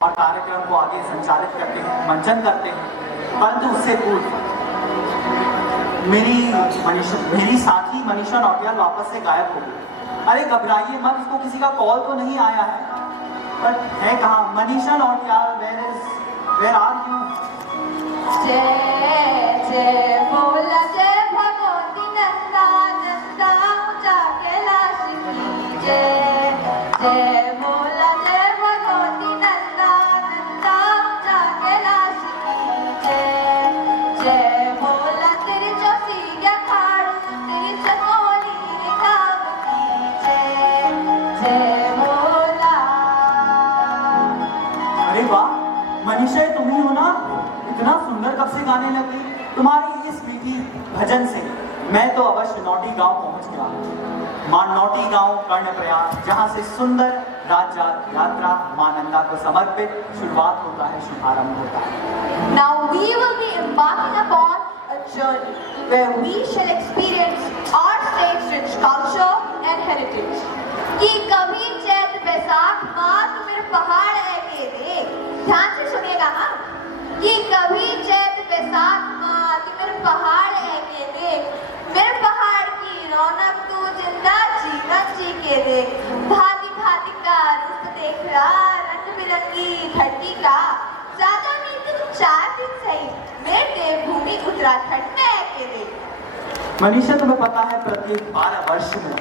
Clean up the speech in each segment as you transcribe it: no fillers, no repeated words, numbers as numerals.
और कार्यक्रम को आगे संचालित करते हैं, मंचन करते हैं। परंतु उससे पूर्व मेरी साथी मनीषा नौटियाल वापस से गायब हो गई। अरे घबराइए मत, उसको किसी का कॉल तो नहीं आया है। पर है कहाँ Manisha Nautiyal? Where are you? जय जय बोला जय भगवती नंदा नंदा ऊंचा कैलाश की जय। जय बोला जय भगवती नंदा नंदा ऊंचा कैलाश की जय। जय बोला तेरी चौसी क्या खाड़ू तेरी चकोली गाँव की जय। जय बोला। अरे वाह मनीषा, तुम ही हो ना? इतना सुंदर कब से गाने लगी? तुम्हारी इस मीठी भजन से मैं तो अवश्य नौटी गांव पहुंच गया। मां नौटी गांव कर्णप्रयाग, जहां से सुंदर राजजात यात्रा मां नंदा को समर्पित शुरुआत होता है, शुभारंभ होता है। Now we will be embarking upon a journey where we shall experience our state's rich culture and heritage. कि कभी चैत बैसाख माँ तो मेरे पहाड़ है के देख, ध्यान से सुनिएगा हाँ। कि कभी चैत बैसाख माँ कि मेरे पहाड़ है के देख, मेरे पहाड़ की रौनक तू जिंदा जीवन जी के देख। भांति भांति का रूप देख रहा रंग बिरंगी धरती का, ज्यादा नहीं तो 4 दिन सही मेरे देवभूमि उत्तराखंड में है के देख। मनीषा, तुम्हें पता है प्रत्येक 12 वर्ष में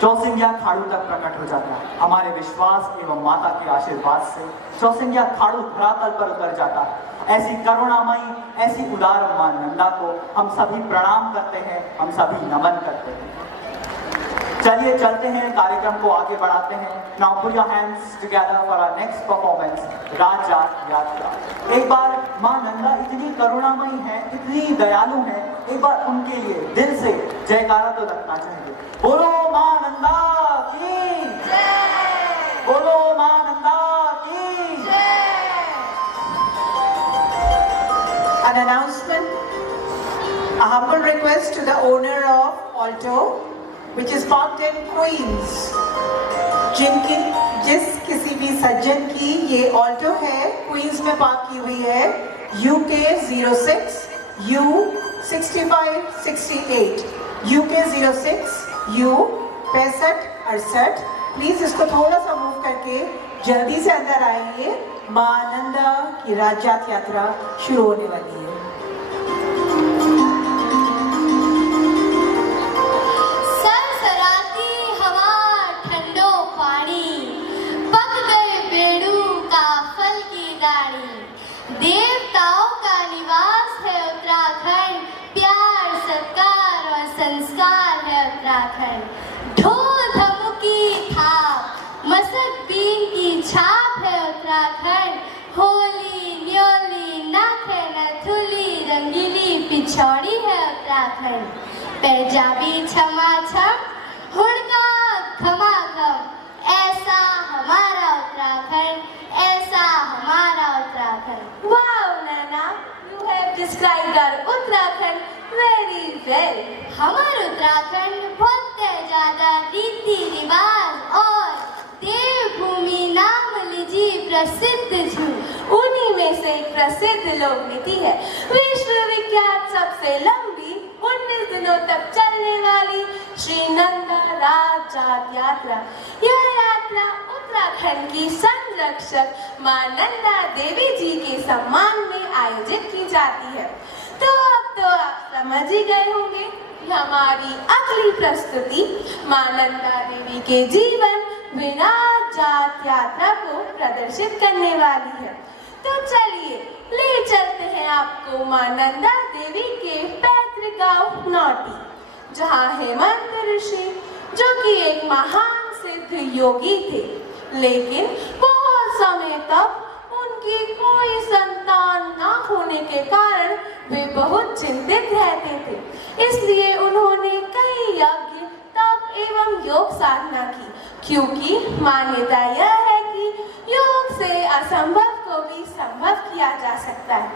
चौसिंगिया खाड़ू तक प्रकट हो जाता है। हमारे विश्वास एवं माता के आशीर्वाद से चौसिंगिया खाड़ू धरातल पर उतर जाता है। ऐसी करुणामयी, ऐसी उदार मां नंदा को हम सभी प्रणाम करते हैं, हम सभी नमन करते हैं। चलिए चलते हैं, कार्यक्रम को आगे बढ़ाते हैं। Now put your hands together for our next performance, Rajjat यात्रा। एक बार मां नंदा इतनी करुणामयी है, इतनी दयालु है, एक बार उनके लिए दिल से जयकारा तो लगना चाहिए। बोलो मां नंदा की जय। बोलो मां नंदा की जय। An announcement, a humble request to the owner of Alto, which is parked in Queens. जिस किसी भी सज्जन की ये ऑल्टो है क्वींस में पार्क की हुई है, UK 06 U 6568, UK 06 U 6568। Please इसको थोड़ा सा मूव करके जल्दी से अंदर आइए। मां नंदा की राजजात यात्रा शुरू होने वाली है। देवताओं का निवास है उत्तराखंड, प्यार सत्कार और संस्कार है उत्तराखंड। ढोल धमुकी थाप मसक बीन की छाप है उत्तराखंड। होली न्योली नाखे नथुली रंगीली पिछौड़ी है उत्तराखंड। पंजाबी छमा छम हुड़का खमाखम, ऐसा हमारा उत्तराखंड, ऐसा हमारा Uttarakhand. Wow, Nana, you have described our Uttarakhand very well. हमारा उत्तराखंड बहुत ज्यादा रीति रिवाज और देवभूमि नाम लीजिए प्रसिद्ध छू। उन्हीं में से एक प्रसिद्ध लोक नीति है विश्व विख्यात सबसे लंबी 19 दिनों तक चलने वाली श्री नंदा राजजात यात्रा। यह यात्रा उत्तराखंड की संरक्षक मां नंदा देवी जी के सम्मान में आयोजित की जाती है। तो अब तो आप समझ ही गए होंगे हमारी अगली प्रस्तुति मां नंदा देवी के जीवन राजजात यात्रा को प्रदर्शित करने वाली है। तो चलिए ले चलते हैं आपको मां नंदा देवी के पैतृक गांव नौटी, जहां हेमंत ऋषि जो कि एक महान सिद्ध योगी थे, लेकिन बहुत समय तक उनकी कोई संतान न होने के कारण वे बहुत चिंतित रहते थे। इसलिए उन्होंने कई यज्ञ तप एवं योग साधना की, क्योंकि मान्यता यह है कि योग से असंभव को भी संभव किया जा सकता है।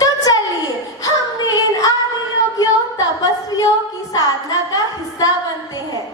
तो चलिए हम भी इन आदि योगियों तपस्वियों की साधना का हिस्सा बनते हैं।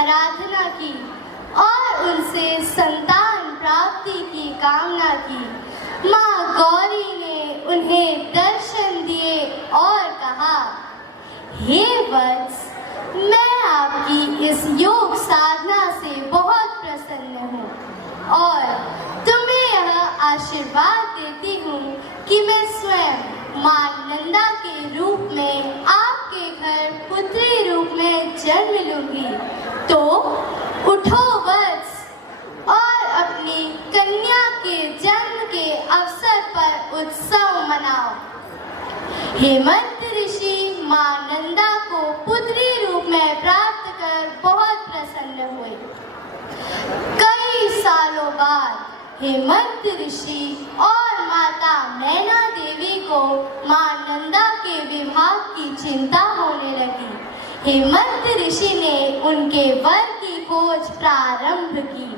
आराधना की और उनसे संतान प्राप्ति की कामना की। माँ गौरी ने उन्हें दर्शन दिए और कहा, हे वत्स, मैं आपकी इस योग साधना से बहुत प्रसन्न हूँ और तुम्हें यह आशीर्वाद देती हूँ कि मैं स्वयं माँ नंदा के रूप में आपके घर पुत्री रूप में जन्म लूंगी। तो उठो वत्स और अपनी कन्या के जन्म के अवसर पर उत्सव मनाओ। हेमंत ऋषि माँ नंदा को पुत्री रूप में प्राप्त कर बहुत प्रसन्न हुए। कई सालों बाद हेमंत ऋषि और माता मैना देवी को माँ नंदा के विवाह की चिंता होने लगी। हेमंत ऋषि ने उनके वर की खोज प्रारंभ की।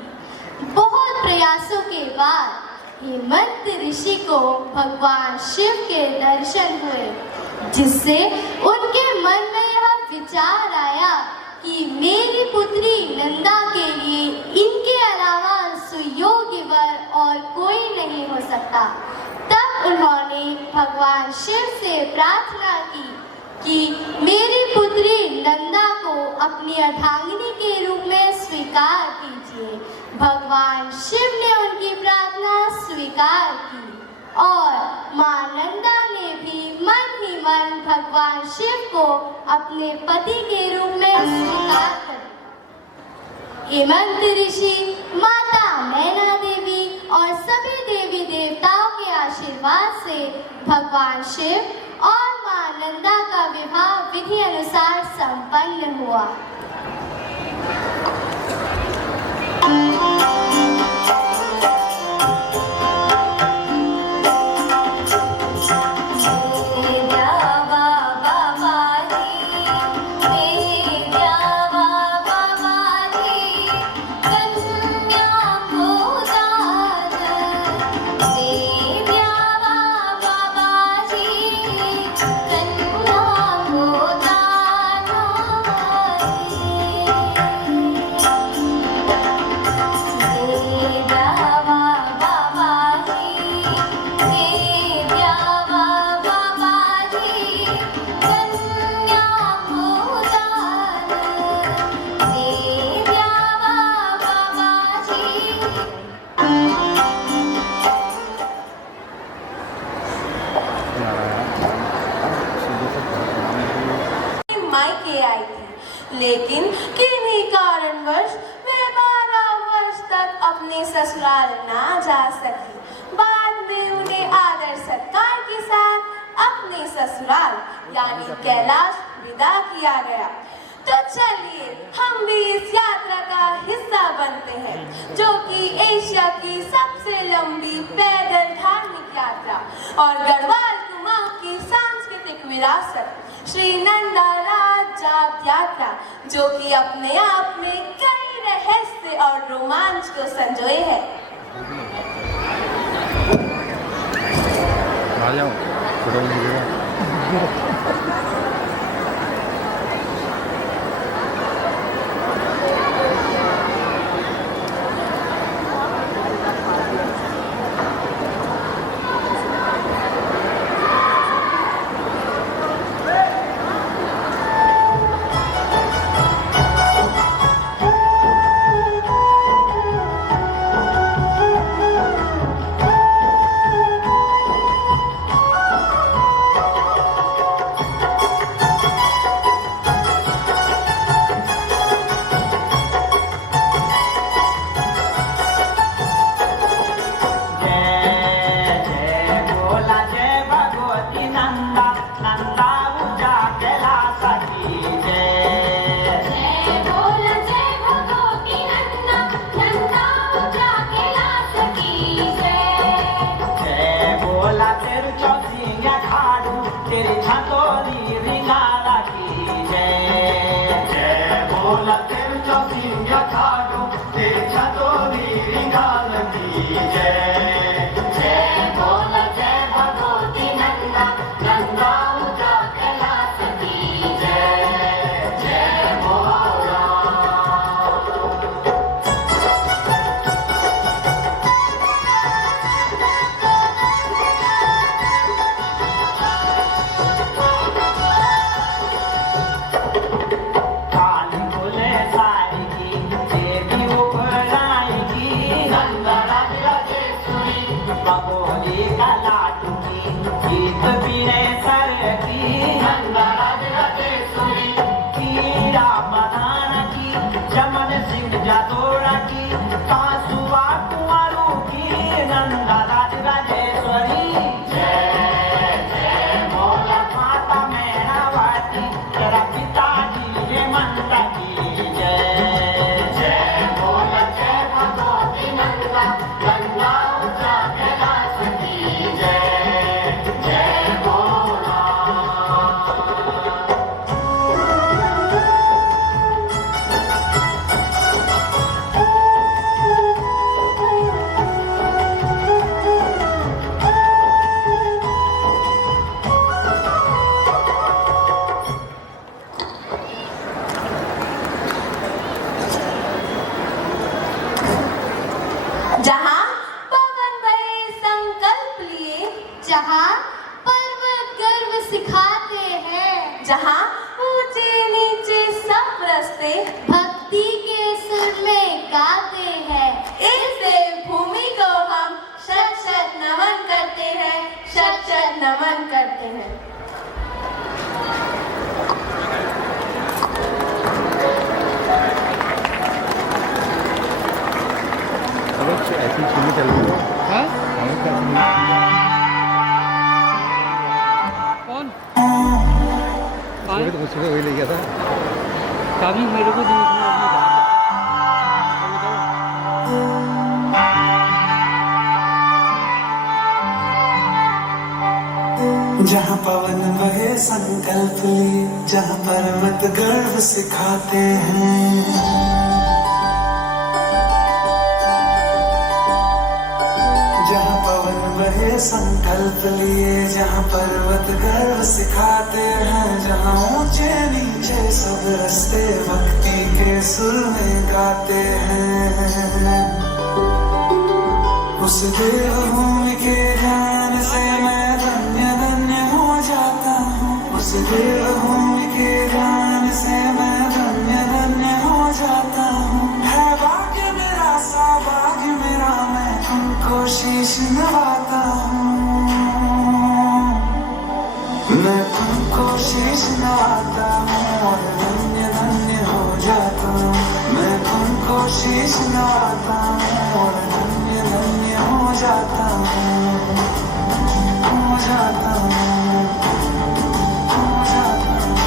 बहुत प्रयासों के बाद हेमंत ऋषि को भगवान शिव के दर्शन हुए, जिससे उनके मन में यह विचार आया कि मेरी पुत्री नंदा के लिए इनके अलावा सुयोग्य वर और कोई नहीं हो सकता। तब उन्होंने भगवान शिव से प्रार्थना की कि मेरी पुत्री नंदा को अपनी अर्धांगिनी के रूप में स्वीकार कीजिए। भगवान शिव ने उनकी प्रार्थना स्वीकार की और माँ नंदा ने भी मन ही मन भगवान शिव को अपने पति के रूप में स्वीकार कर दिया। हेमंत ऋषि, माता मैना देवी और सभी देवी देवताओं के आशीर्वाद से भगवान शिव और माँ नंदा का विवाह विधि अनुसार संपन्न हुआ। मायके आई थी, लेकिन किन्हीं कारणवश वे 12 वर्ष तक अपने ससुराल ना जा सकी। बाद में उन्हें आदर सत्कार के साथ अपने ससुराल यानी कैलाश विदा किया गया। तो चलिए हम भी इस यात्रा का हिस्सा बनते हैं, जो कि एशिया की सबसे लंबी पैदल धार्मिक यात्रा और गढ़वाल कुमाऊं की सांस्कृतिक विरासत श्री नंदा राज जाप यात्रा, जो कि अपने आप में कई रहस्य और रोमांच को संजोए है। सिंह जादोरा की कासुआ कुमारू की नंदा राज राजेश्वरी जय जय बोला माता मैनावती तेरा पिताजी हेमंत की जय जय बोला जय भगवती नंदा गंगा उठा कैलाश की जय जय बोला। जहाँ पवन भरे संकल्प लिए, जहाँ पर्वत गर्व सिखाते हैं, जहाँ ऊंचे नीचे सब रास्ते भक्ति के सुर में गाते हैं। इस भूमि को हम शत शत नमन करते हैं, शत शत नमन करते हैं। ऐसी सुनी चल रही है। कौन तो मुझसे वही ले गया था। चाबी मेरे को दी इसने अपनी बात। जहाँ पवन बहे संकल्प लिए, जहाँ पर्वत गर्व सिखाते हैं, जहाँ पवन बहे संकल्प लिए, जहाँ पर्वत गर्व सिखाते हैं, जहाँ ऊंचे नीचे सब रास्ते भक्ति के सुर में गाते हैं। उस देवभूमि के ज्ञान से मैं धन्य धन्य हो जाता हूँ। उस देवभूमि के ज्ञान से मैं धन्य धन्य हो जाता हूँ। है भाग्य मेरा सा भाग्य मेरा, मैं उनको शीश नवाता हूँ। मैं तुमको शीश नवाता हूँ और धन्य धन्य हो जाता हूँ। मैं तुमको शीश नवाता हूँ और धन्य धन्य हो जाता हूँ, हो जाता हूँ, हो जाता हूँ।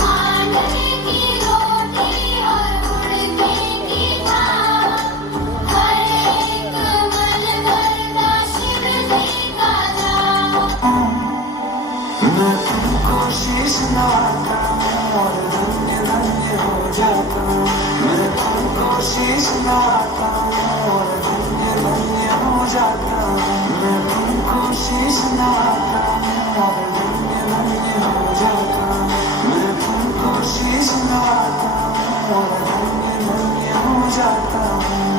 खाने की रोटी और उड़ने की छाव, हर एक मन भरता शिव जी का नाम। मैं तुमको शीश नवाता हूँ और धन्य धन्य हो जाता हूँ। मैं तुमको शीश नवाता हूँ और धन्य धन्य हो जाता हूँ। मैं तुमको शीश नवाता हूँ और धन्य धन्य हो जाता हूँ। मैं तुमको शीश नवाता हूँ और धन्य धन्य हो जाता हूँ।